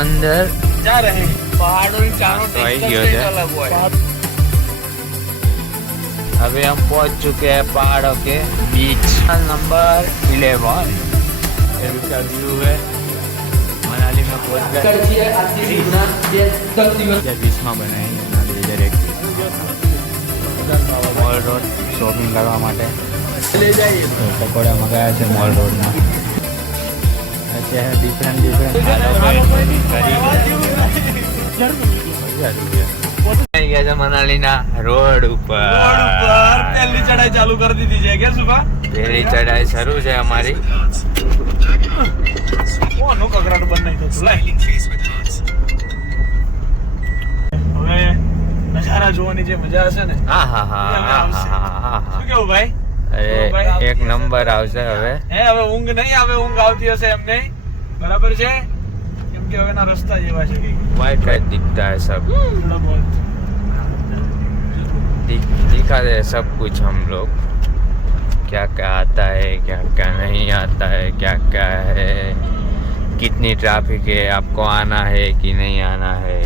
अंदर जा रहे हैं पहाड़ों की चारों अलग हुआ है। अभी हम पहुंच चुके हैं पहाड़ों के बीच नंबर 11 का व्यू है। मनाली में पहुंच गए। 20 बनाई મોલ રોડ શોપિંગ કરવા માટે લઈ જઈએ। પકોડા મંગાયા છે મોલ રોડમાં। અત્યારે ડિફરન્ટ ગયા છે મનાલીના રોડ ઉપર। પહેલી ચઢાઈ ચાલુ કરી દીધી છે કે સુભા? પહેલી ચઢાઈ શરૂ છે અમારી। કોનું કકરાટ બંધ નહીં થતું લાઈ। હવે નજારા જોવાની જે મજા હશે ને, હા હા હા શું કેવું ભાઈ? અરે એક નંબર આવશે હવે। હવે ઊંઘ નહીં આવે, ઊંઘ આવતી હશે એમ નહીં, બરાબર છે? કેમ કે હવે ના રસ્તા જેવા છે કે वाइट वाइट दिखता है सब, थोड़ा बहुत दिखा दे सब कुछ हम लोग, क्या क्या आता है क्या क्या नहीं आता है, क्या क्या है, कितनी ट्रैफिक है, आपको आना है कि नहीं आना है,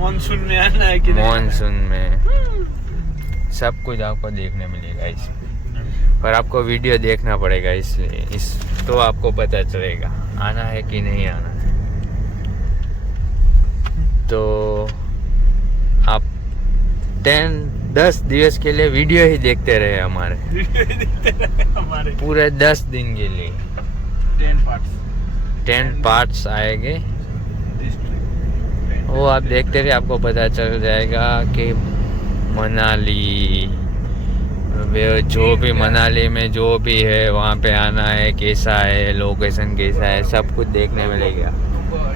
मानसून में आना है कि नहीं, मानसून में सब कुछ आपको देखने मिलेगा इसमें। पर आपको वीडियो देखना पड़ेगा, इसलिए तो आपको पता चलेगा आना है कि नहीं आना है। तो आप 10 दिवस के लिए वीडियो ही देखते रहे हमारे पूरे 10 दिन के लिए 10 पार्ट्स आएंगे, वो आप देखते रहे, आपको पता चल जाएगा कि मनाली जो भी मनाली में जो भी है वहाँ पे आना है, कैसा है, लोकेशन कैसा है, सब कुछ देखने मिलेगा।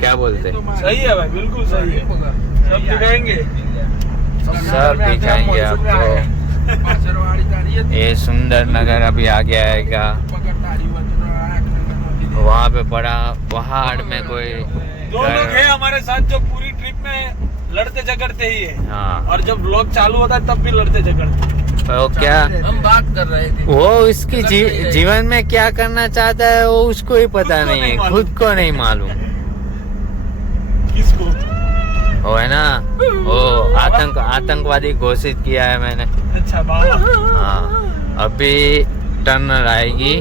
क्या बोलते हैं? सही है भाई, बिल्कुल सही है। सब दिखाएंगे, सब दिखाएंगे आपको। ये सुंदर नगर अभी आगे आएगा। वहाँ पे पड़ा पहाड़ में कोई दो लोग हैं हमारे साथ जो पूरी ट्रिप में लड़ते झगड़ते ही है। हाँ, और जब व्लॉग चालू होता है तब भी लड़ते झगड़ते। तो क्या हम बात कर रहे थे, वो उसकी जीवन में क्या करना चाहता है वो उसको ही पता नहीं है, खुद को नहीं मालूम। किसको? वो है ना, वो आतंकवादी घोषित किया है मैंने। अच्छा बाबा। हाँ, अभी टनल आएगी,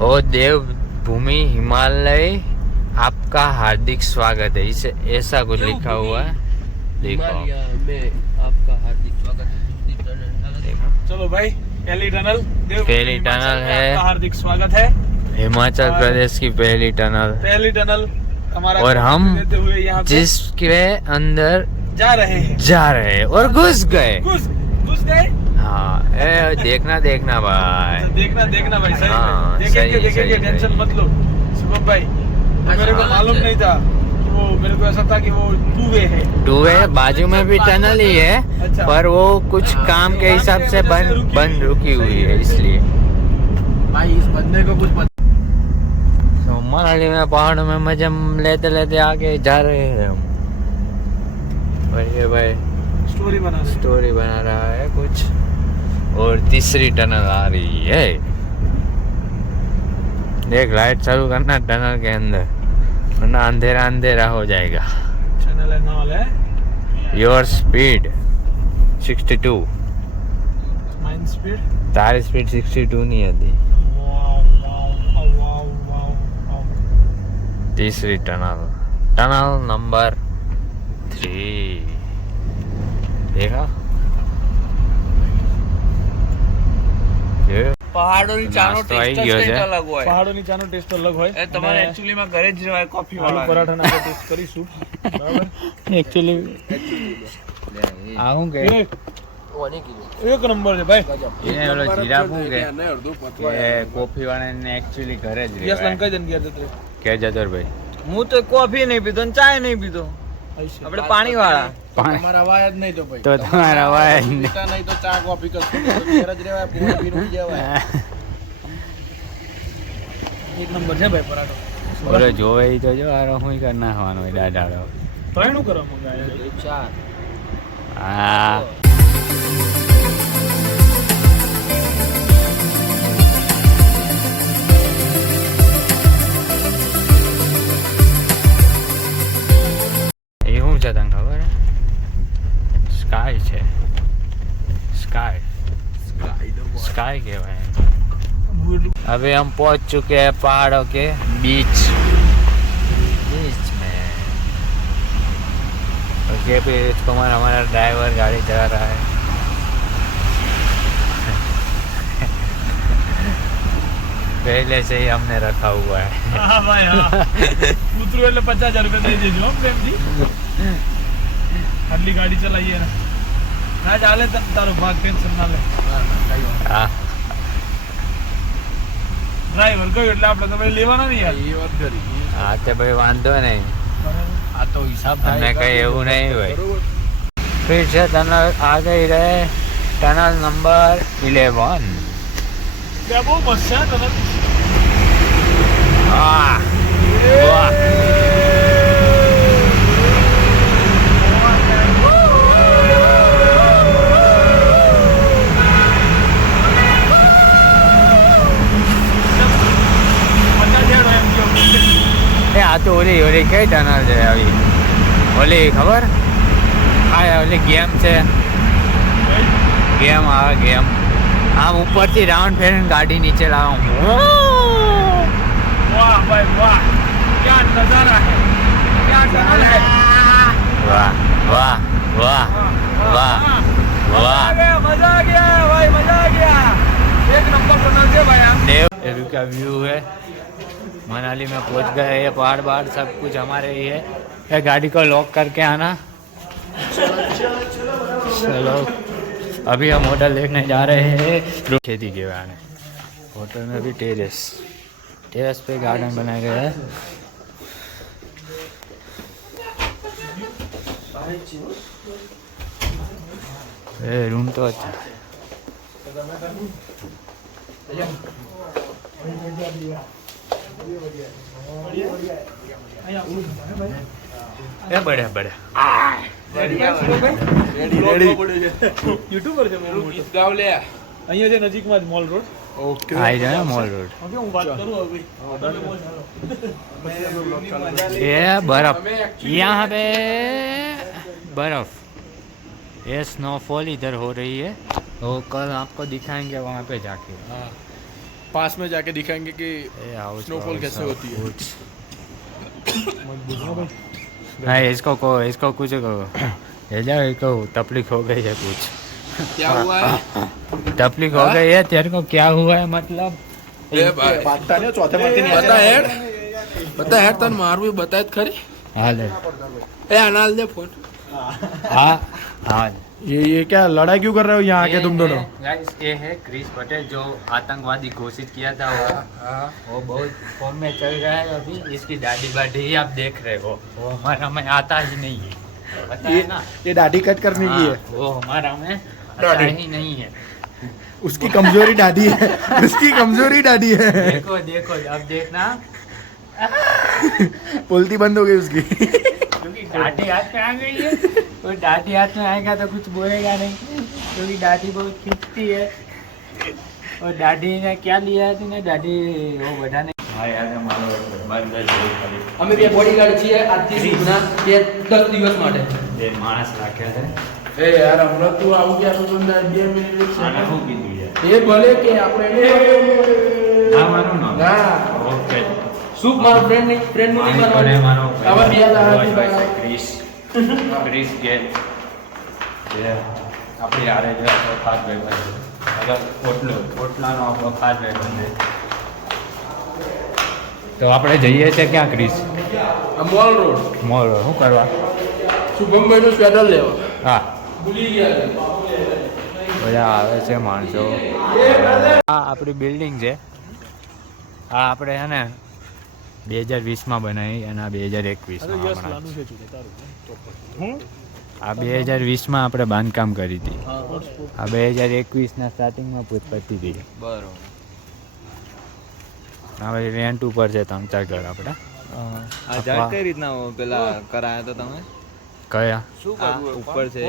वो देवभूमि हिमालय आपका हार्दिक स्वागत है, इसे ऐसा कुछ लिखा हुआ है, देखो आपका हार्दिक स्वागत है। चलो भाई, पहली टनल है, हार्दिक स्वागत है। हिमाचल प्रदेश की पहली टनल हमारा, और हम यहाँ जिसके अंदर जा रहे हैं और घुस गए। घुस गए। हाँ, देखना भाई, देखना भाई, सही हाँ, देखेंगे, टेंशन मत लो शुभम भाई। मेरे को मालूम नहीं था कि वो, मेरे को ऐसा था कि वो टू वे बाजू में भी टनल ही है। अच्छा। पर वो कुछ काम के हिसाब से बंद रुकी हुई है, इसलिए भाई इस बंदे को कुछ पता। तो मनाली में पहाड़ों में मजे लेते आगे जा रहे हैं हम। ये भाई स्टोरी बना रहा है कुछ, और तीसरी टनल आ रही है। देख, लाइट चालू करना टनल के अंदर, वरना अंधेरा हो जाएगा। योर स्पीड 62, माइन स्पीड, तारी स्पीड 62 नहीं आती। तीसरी टनल नंबर 3 देखा। પહાડોની ચાનો ટેસ્ટ જ કંઈક અલગ હોય। પહાડોની ચાનો ટેસ્ટ અલગ હોય। એ તમારે એક્ચ્યુઅલી માં ઘરે જ રહેવાય, કોફી વાળા પરાઠાનો આપણે ટેસ્ટ કરીશું, બરાબર? एक्चुअली આવું કે એક નંબર છે ભાઈ। એને ઓલો જીરા પૂંગે કે કોફી વાળાને એક્ચ્યુઅલી ઘરે જ યસ રહેવાય। લંકા જન ગયા જતરે કે જતરભાઈ, હું તો કોફી નહીં પીતો ને ચાય નહીં પીતો, આપણે પાણી વાળા। તમારા અવાજ જ નહીં તો ભાઈ, તો તમારા અવાજ પીતા નહીં તો ચા કોફી કરશું, ઘેર જ રહેવાય, પૂરો પીને ઉઈ જવાય। એક નંબર છે ભાઈ પરાઠો। બોલો જોવે ઈ તો જો આરો હું કરી નાખવાનો હોય દાડાડો। ત્રણું કરવા મંગાયા 4। હા, काय कहवाए अभी हम पहुंच चुके हैं पहाड़ों के बीच में। ओके पीयूष कुमार हमारा ड्राइवर गाड़ी चला रहा है। पहले से ही हमने रखा हुआ है। હા ભાઈ હા ઉતરું એટલે 50,000 રૂપિયા દઈ દેજો હો પ્રેમથી આટલી ગાડી ચલાવીએ ને ના ચાલે તારો ભાગ ટેન્શન ના લે हाँ ડ્રાઈવર ગયો એટલે આપણે તો ભાઈ લેવાના નહીં યાર એ વાત કરી हाँ तो भाई वांधो नहीं આ તો હિસાબ हमने થાય कहीं એવું नहीं भाई। બરોબર फिर से टनल आ गई रहे टनल नंबर 11। ત્યાં બહુ મસ્ત છે તને वाह वाह એ આ તો ઓલી કઈ ટનલ છે આવી ઓલી ખબર આ ઓલી ગેમ છે ગેમ આવે ગેમ આમ ઉપરથી રાઉન્ડ ફેરીને ગાડી નીચે લાવું વાહ ભાઈ વાહ क्या नजारा है क्या टनल है વાહ વાહ વાહ વાહ વાહ मजा आ गया भाई मजा आ गया एक नंबर टनल है भाई आप देव देव का व्यू है मनाली में पहुंच गए ये पहाड़ पहाड़ सब कुछ हमारे ही है ये गाड़ी को लॉक करके आना। चलो अभी हम होटल देखने जा रहे हैं खेती के आने होटल में भी टेरेस पे गार्डन बनाया गया है। रूम तो अच्छा है। એ બડે બડે યુટ્યુબર છે મેરું ગીત ગાવ લે અહીંયા છે નજીકમાં જ મોલ રોડ ઓકે आई जाए मॉल रोड ઓકે હું વાત કરું હવે ये बर्फ यहाँ पे बर्फ ये स्नोफॉल इधर हो रही है वो कल आपको दिखाएंगे वहाँ पे जाके। हाँ पास में जाके दिखाएंगे कि ये हाउस Snowfall कैसे होती है? हाँ इसको कुछ ले जाओ इसको तकलीफ हो गई है कुछ क्या हुआ है तकलीफ हो गई है तेरे को क्या हुआ है मतलब बता है तन मारू बताए खरी हाँ ले ए अनाल दे फोन हाँ हाँ ये क्या लड़ाई क्यों कर रहे हो यहाँ आके तुम दोनों? गाइस ये है क्रिस पटेल जो आतंकवादी घोषित किया था वो बहुत फॉर्म में चल रहा है अभी। इसकी दाढ़ी बाढ़ी आप देख रहे हो वो हमारा में आता ही नहीं है पता है ना ये दाढ़ी कट करने की है। हाँ, वो हमारा में आता ही नहीं है। उसकी कमजोरी दाढ़ी है उसकी कमजोरी दाढ़ी है। देखो देखो अब देखना बोलती बंद हो गई उसकी। क्योंकि दाढ़ी हाथ में आ गई है तो दाढ़ी हाथ में आएगा तो कुछ बोलेगा नहीं क्योंकि दाढ़ी बहुत खींचती है और दाढ़ी ने क्या लिया है तूने दाढ़ी वो बढ़ाने हाँ यार અમે બે બોડીગાર્ડ છીએ આજથી સુધીના 10 દિવસ માટે બે માણસ રાખ્યા છે ए यार हमला तू आऊ गया तो तुम 2 मिनिट આને શું કીધું યાર એ ભલે કે આપણે ખાવાનું ન ના ઓકે સૂપ મારો ફ્રેન્ડ નહીં મારી જોડે કરવાનું મારો આવા બે દાડાથી ભાઈ છે ક્રિસ ગેલ જે આપણી હારે જે આપણો ખાસ ભાઈબંધ છે અગર ઓટલાનો આપણો ખાસ ભાઈબંધ છે તો આપણે જઈએ છીએ ક્યાં ક્રિસ મોલ રોડ મોલ શું કરવા શુભમભાઈ નું સ્વેટર લેવા હા ભૂલી ગયા બધા આવે છે માણસો આ આપણી બિલ્ડિંગ છે આ આપણે છે ને 2020માં બનાવી અને આ 2021માં આ 2020માં આપણે બાંધકામ કરી હતી આ 2021ના સ્ટાર્ટિંગમાં પતી હતી બરોબર હવે રેન્ટ ઉપર છે 3-4 ઘર આપણે આ જાણ કઈ રીતના પેલા કરાયા તો તમે કયા આ ઉપર છે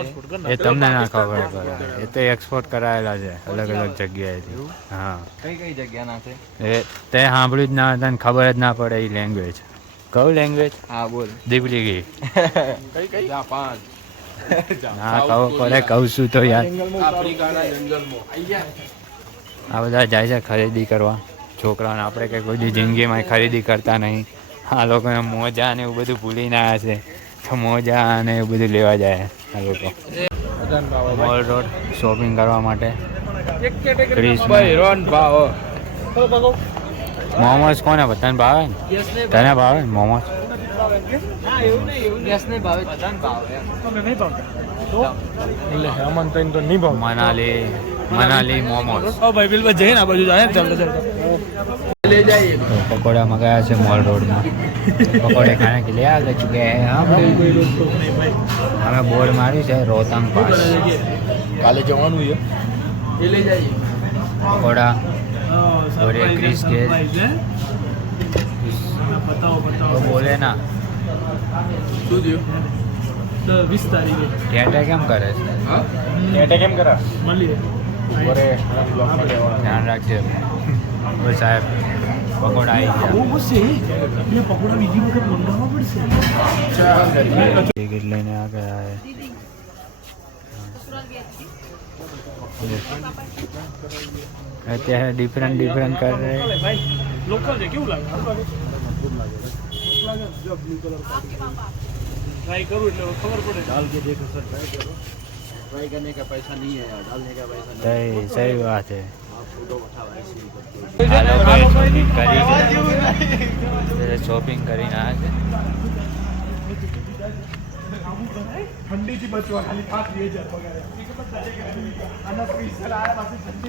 એ તમને ના ખબર પડે એ તો એક્સપોર્ટ કરાયેલા છે અલગ અલગ જગ્યાએથી હા કઈ જગ્યાના છે એ તે સાંભળ્યું જ ના તને ખબર જ ના પડે એ લેંગ્વેજ કયું લેંગ્વેજ હા બોલ દીપલીગી કઈ જાપાન ના ખબર પડે કહું છું તો યાર આફ્રિકાના જંગલમાં આઈ ગયા આ બધા જાય છે ખરીદી કરવા છોકરાઓને. આપણે કંઈ કોઈ દી જિંદગીમાં ખરીદી કરતા નહીં. આ લોકોને મોજા ને એવું બધું ભૂલીને આવ્યા છે તો મોજા ને એવું બધું લેવા જાય આ લોકો મોલ રોડ શોપિંગ કરવા માટે. મોમોસ કોને બધાને ભાવે ને? તને ભાવે ને મોમોસ? મનાલી મોમોસ पकौड़ा मंगाया से मॉल रोड में. पकौड़े खाने के लिए आ चुके हैं हमें बोर्ड मारी है रोहतांग पास. કાલે જવાનું છે पकौड़ा और एक क्रिस के तो बोले ना टेटे केम करे ध्यान रखिए वो साहब पकौड़ा आई गया टिकट लेने आ गया है. અત્યારે ડિફરન્ટ कर रहे हैं. ट्राई करूँ એટલે ખબર પડે. डाल के देखो सर, ट्राई करो. ट्राई करने का पैसा नहीं है यार, डालने का पैसा नहीं सही सही बात है. आप फोटो उठाओ ऐसे ही करके. શોપિંગ કરીને આવ્યા છે. ઠંડીથી બચવા ખાલી 5000 પગાર.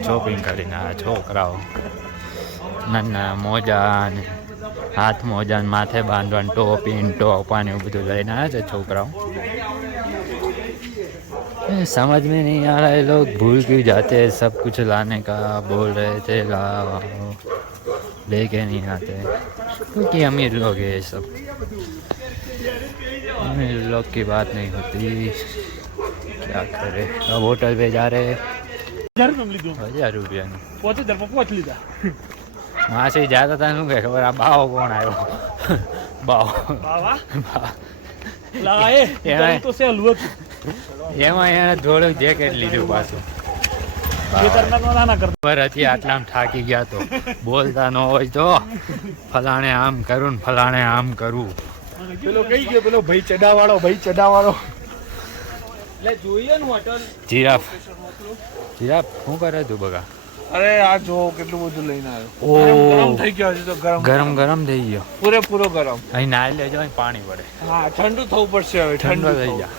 શોપિંગ કરીને આવ્યા છોકરાઓ. નાના મોજા ને हाथ मोजा माथे बांधवा टोपी टोपा ने બધું લઈને આવ્યા છે છોકરાઓ. समझ में नहीं आ रहा है लोग भूल क्यों जाते हैं सब कुछ लाने का. बोल रहे थे लाओ लेके नहीं आते क्योंकि अमीर लोग हैं ये सब. अमीर लोग की बात नहीं होती क्या करे. अब होटल पे जा रहे 1000 रुपया પહોંચ લીધા. માસી જતા હતા શું કે ખબર આ બાવો કોણ આવ્યો બાવો એમાં એને થોડુંક જેકેટ લીધું પાછું. ખબર હતી આટલામાં થાકી ગયા તો બોલતા ન હોય તો ફલાણે આમ કરું ને ફલાણે આમ કરું. પેલો કઈ ગયો પેલો ભાઈ ચડાવાળો જોઈએ ને હોટલ. જીરાફ શું કરે તું બગા? અરે આ જો કેટલું બધું લઈને આવ્યો. ઓ ગરમ થઈ ગયો છે તો ગરમ થઈ ગયો પૂરેપૂરો ગરમ. અહીં નાઈ લેજો અહીં પાણી પડે. હા ઠંડુ થવું પડશે હવે. ઠંડો થઈ જા.